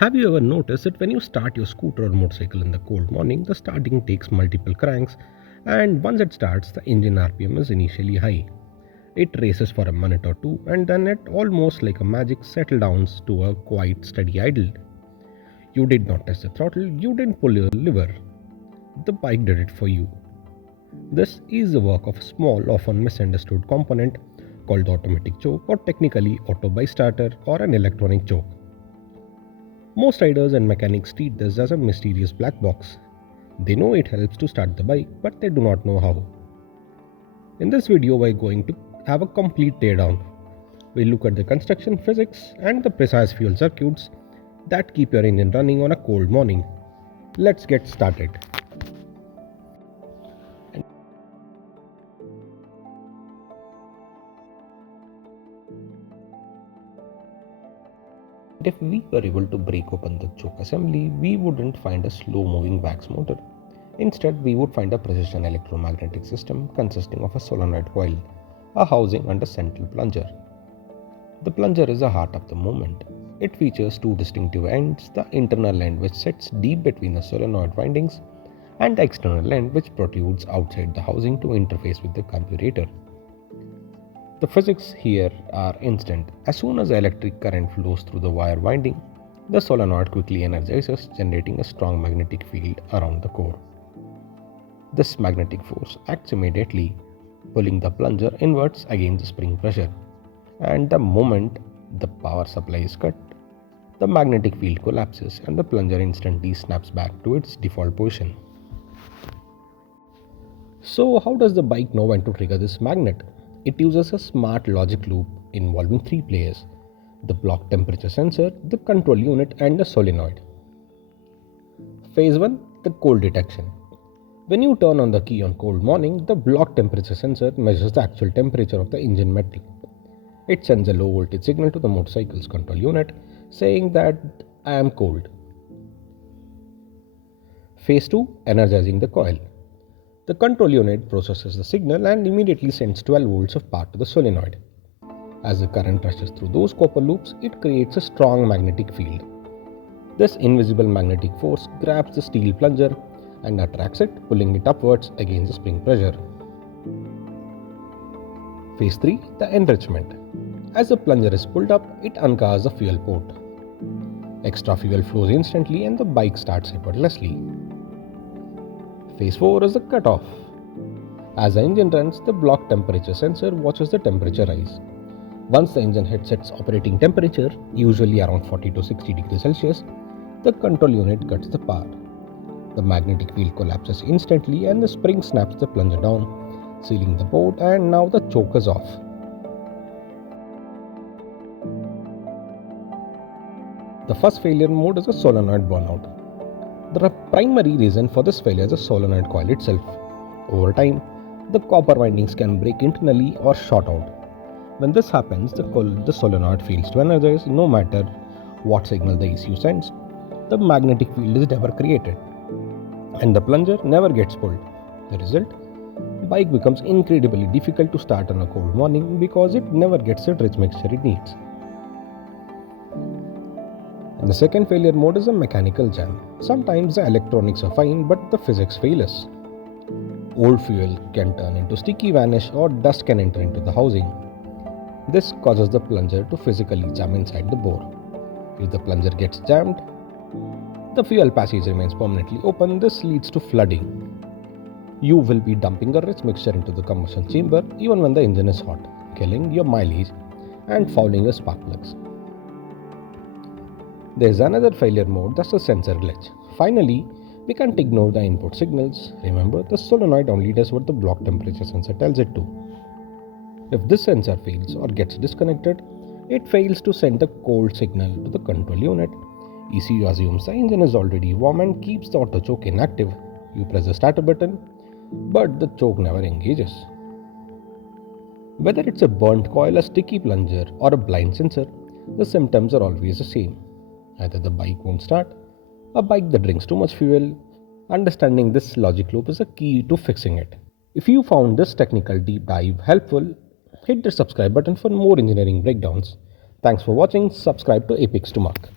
Have you ever noticed that when you start your scooter or motorcycle in the cold morning, the starting takes multiple cranks, and once it starts, the engine RPM is initially high. It races for a minute or two, and then it almost like a magic settles down to a quiet, steady idle. You did not touch the throttle, you didn't pull your lever. The bike did it for you. This is the work of a small, often misunderstood component called the automatic choke, or technically auto bike starter, or an electronic choke. Most riders and mechanics treat this as a mysterious black box. They know it helps to start the bike, but they do not know how. In this video, we are going to have a complete teardown. We look at the construction physics and the precise fuel circuits that keep your engine running on a cold morning. Let's get started. If we were able to break open the choke assembly, we wouldn't find a slow-moving wax motor. Instead, we would find a precision electromagnetic system consisting of a solenoid coil, a housing and a central plunger. The plunger is the heart of the movement. It features two distinctive ends, the internal end which sits deep between the solenoid windings and the external end which protrudes outside the housing to interface with the carburetor. The physics here are instant. As soon as the electric current flows through the wire winding, the solenoid quickly energizes, generating a strong magnetic field around the core. This magnetic force acts immediately, pulling the plunger inwards against the spring pressure. And the moment the power supply is cut, the magnetic field collapses and the plunger instantly snaps back to its default position. So, how does the bike know when to trigger this magnet? It uses a smart logic loop involving three players: the block temperature sensor, the control unit, and the solenoid. Phase 1: the cold detection. When you turn on the key on cold morning, the block temperature sensor measures the actual temperature of the engine metal. It sends a low voltage signal to the motorcycle's control unit saying that I am cold. Phase 2: energizing the coil. The control unit processes the signal and immediately sends 12 volts of power to the solenoid. As the current rushes through those copper loops, it creates a strong magnetic field. This invisible magnetic force grabs the steel plunger and attracts it, pulling it upwards against the spring pressure. Phase 3: the enrichment. As the plunger is pulled up, it uncovers the fuel port. Extra fuel flows instantly and the bike starts effortlessly. Phase 4 is the cutoff. As the engine runs, the block temperature sensor watches the temperature rise. Once the engine hits its operating temperature, usually around 40 to 60 degrees Celsius, the control unit cuts the power. The magnetic field collapses instantly and the spring snaps the plunger down, sealing the port, and now the choke is off. The first failure mode is a solenoid burnout. The primary reason for this failure is the solenoid coil itself. Over time, the copper windings can break internally or short out. When this happens, the solenoid fails to energize no matter what signal the ECU sends. The magnetic field is never created, and the plunger never gets pulled. The result? Bike becomes incredibly difficult to start on a cold morning because it never gets the rich mixture it needs. And the second failure mode is a mechanical jam. Sometimes the electronics are fine, but the physics fail us. Old fuel can turn into sticky vanish or dust can enter into the housing. This causes the plunger to physically jam inside the bore. If the plunger gets jammed, the fuel passage remains permanently open. This leads to flooding. You will be dumping a rich mixture into the combustion chamber even when the engine is hot, killing your mileage and fouling your spark plugs. There is another failure mode, that's a sensor glitch. Finally, we can't ignore the input signals. Remember, the solenoid only does what the block temperature sensor tells it to. If this sensor fails or gets disconnected, it fails to send the cold signal to the control unit. ECU assumes the engine is already warm and keeps the auto choke inactive. You press the starter button, but the choke never engages. Whether it's a burnt coil, a sticky plunger, or a blind sensor, the symptoms are always the same. Either the bike won't start, a bike that drinks too much fuel. Understanding this logic loop is a key to fixing it. If you found this technical deep dive helpful, hit the subscribe button for more engineering breakdowns. Thanks for watching. Subscribe to Apex to Mark.